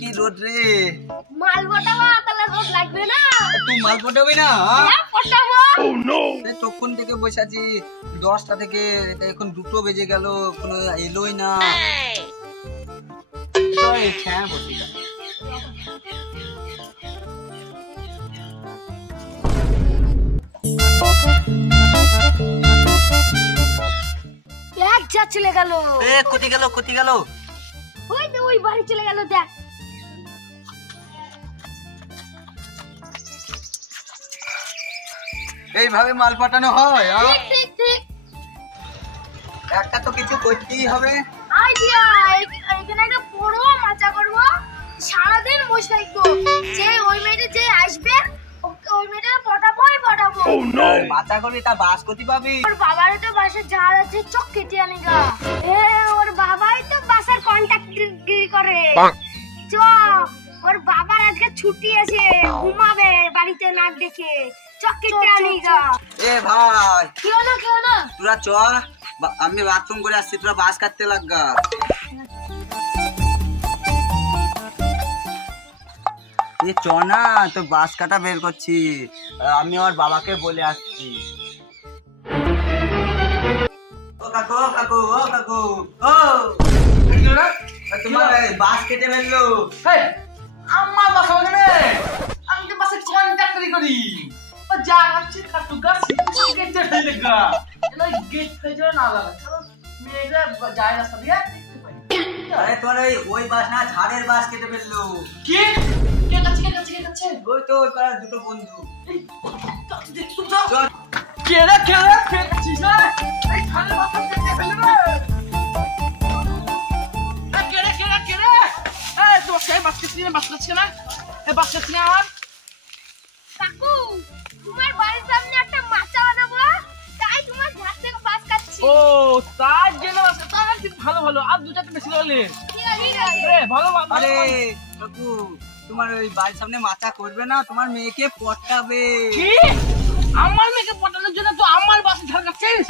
কি রোদ রে। মাল পটাবো তাহলে রোদ লাগবে না। তুই মাল পটাবি না? হ্যাঁ পটাবো। Oh no! তখন থেকে বসে আছি 10টা থেকে, এখন 2টো বেজে গেল, কোনো এলোই না। হ্যাঁ বসি এক যা চলে গেল। কোথায় গেল? ওই তো ওই বাড়ি চলে গেল দেখ। এইভাবে মাল পাঠানো হয়? ঠিক ঠিক একটা তো কিছু করতেই হবে। আইডিয়া, এখানে একটা বড় মাচা করব, সারাদিন বসে থাকবো। যে ওই মেয়েটা যে আসবে ওই মেয়েটা পটাবো। মাচা করবি তা বাস কোথায় পাবি? ওর বাবার তো বাসার ঝাড় আছে, চক কেটে আনি গা। ওর বাবাই তো বাসার কন্ট্রাক্টরি করে। চ, ওর বাবার আজকে ছুটি আছে, ঘুমাবে বাড়িতে না দেখে। চক কেটে আনি গা। এ ভাই কি হলো তোরা চ, আমি বাথরুম করে আসছি, তোরা বাস কাটতে লাগা। চ না, তো বাস কাটা বের করছি, আমি আমার বাবাকে বলে আসছি। ও কাকু তোমার বাস কেটে ফেললো। আমার বাসা ওখানে, আমি তো বাসে কন্ট্রাক্টরি করি। ও যা আছে কাটু গাছ গেটে ফেলে গা, এলো গেট ফেলে না লাগা। চলো মেয়েরা যায় রাস্তা দিয়ে দেখতে পাই। আরে তোমার ওই বাস না, ঝাড়ের বাস কেটে ফেললো। কে কাছে ওই তো ওই পাড়ার দুটো বন্ধু। কে রে কাছিস না? এই ঝাড়ের বাসা কেটে ফেলে রে। কে রে এই তো সেই বাস কাটছিস না? এই বাস কাটছিস না আমার? কাকু, তোমার বাড়ির সামনে একটা মাচা বানাবো, তাই তোমার ঝাড় থেকে বাস কাটছি। ও তার জন্য বাস, তার কি ভালো আর দু চারটে বেশি লাগলে ঠিক আছে রে ভালো। আরে কাকু, তোমার ওই বাড়ির সামনে মাচা করবে না, তোমার মেয়েকে পটাবে। কি আমার মেয়েকে পটানোর জন্য তো আমার বাসে ঝাড় কাটছিস?